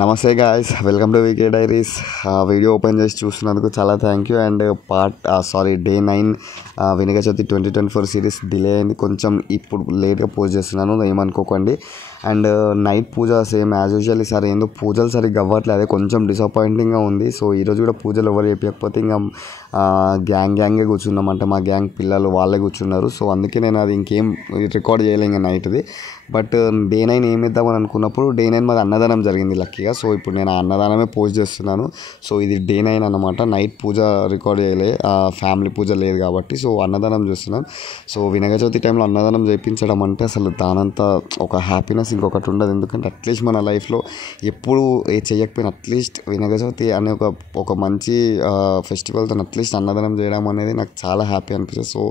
నమస్తే guys, welcome to VK diaries. Video open చేసి చూస్తున్నందుకు చాలా thank you. And day 9 Vinayaka Chavithi 2024 series delay అయింది కొంచెం. ఇప్పుడు లేట్గా పోస్ట్ చేస్తున్నాను, ఏమనుకోకండి. అండ్ నైట్ పూజ సేమ్ యాజ్ యూజువల్. ఈసారి ఏందో పూజలు సరిగ్గా అవ్వట్లేదు, అదే కొంచెం డిసప్పాయింటింగ్గా ఉంది. సో ఈరోజు కూడా పూజలు ఎవరు చెప్పకపోతే ఇంకా గ్యాంగే కూర్చున్నామంటే మా గ్యాంగ్ పిల్లలు వాళ్ళే కూర్చున్నారు. సో అందుకే నేను అది ఇంకేం రికార్డ్ చేయలేను ఇంకా నైట్ది. బట్ డే 9 ఏమి ఇద్దామని అనుకున్నప్పుడు డే 9 మాది అన్నదానం జరిగింది లక్కీగా. సో ఇప్పుడు నేను ఆ అన్నదానమే పోస్ట్ చేస్తున్నాను. సో ఇది డే 9 అన్నమాట. నైట్ పూజ రికార్డ్ చేయలే, ఫ్యామిలీ పూజ లేదు కాబట్టి. సో అన్నదానం చేస్తున్నాను. సో వినాయక చవితి టైంలో అన్నదానం చేయించడం అంటే అసలు దానంతా ఒక హ్యాపీనెస్ ఇంకొకటి ఉండదు. ఎందుకంటే అట్లీస్ట్ మన లైఫ్లో ఎప్పుడు చేయకపోయినా అట్లీస్ట్ వినాయక చవితి అనే ఒక మంచి ఫెస్టివల్తో అట్లీస్ట్ అన్నదానం చేయడం అనేది నాకు చాలా హ్యాపీ అనిపిస్తుంది. సో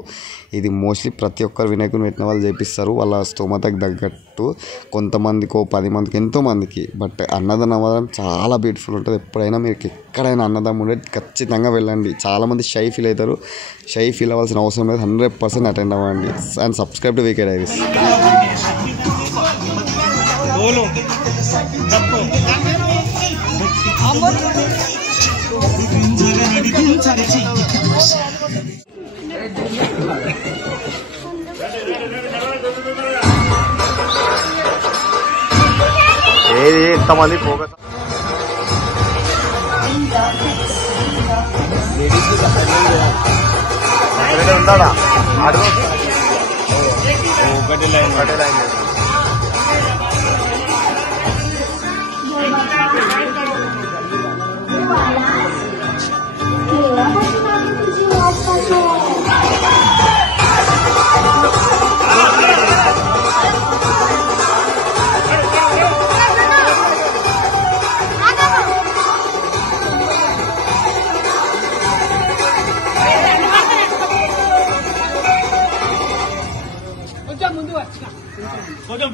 ఇది మోస్ట్లీ ప్రతి ఒక్కరు వినాయకుని పెట్టిన వాళ్ళు చేపిస్తారు వాళ్ళ స్తోమతకు తగ్గట్టు. కొంతమందికో 10 మందికి ఎంతోమందికి. బట్ అన్నదానం అవ్వడం చాలా బ్యూటిఫుల్ ఉంటుంది. ఎప్పుడైనా మీరు ఎక్కడైనా అన్నదానం ఉంటే ఖచ్చితంగా వెళ్ళండి. చాలామంది షై ఫీల్ అవుతారు. షై ఫీల్ అవ్వాల్సిన అవసరం లేదు, 100% అటెండ్ అవ్వండి. And subscribe to VK diaries. ఏది ఎంతమంది ఫోకస్ ఉంటాడా అడుగు ఒకటి లైన్ కొంచెం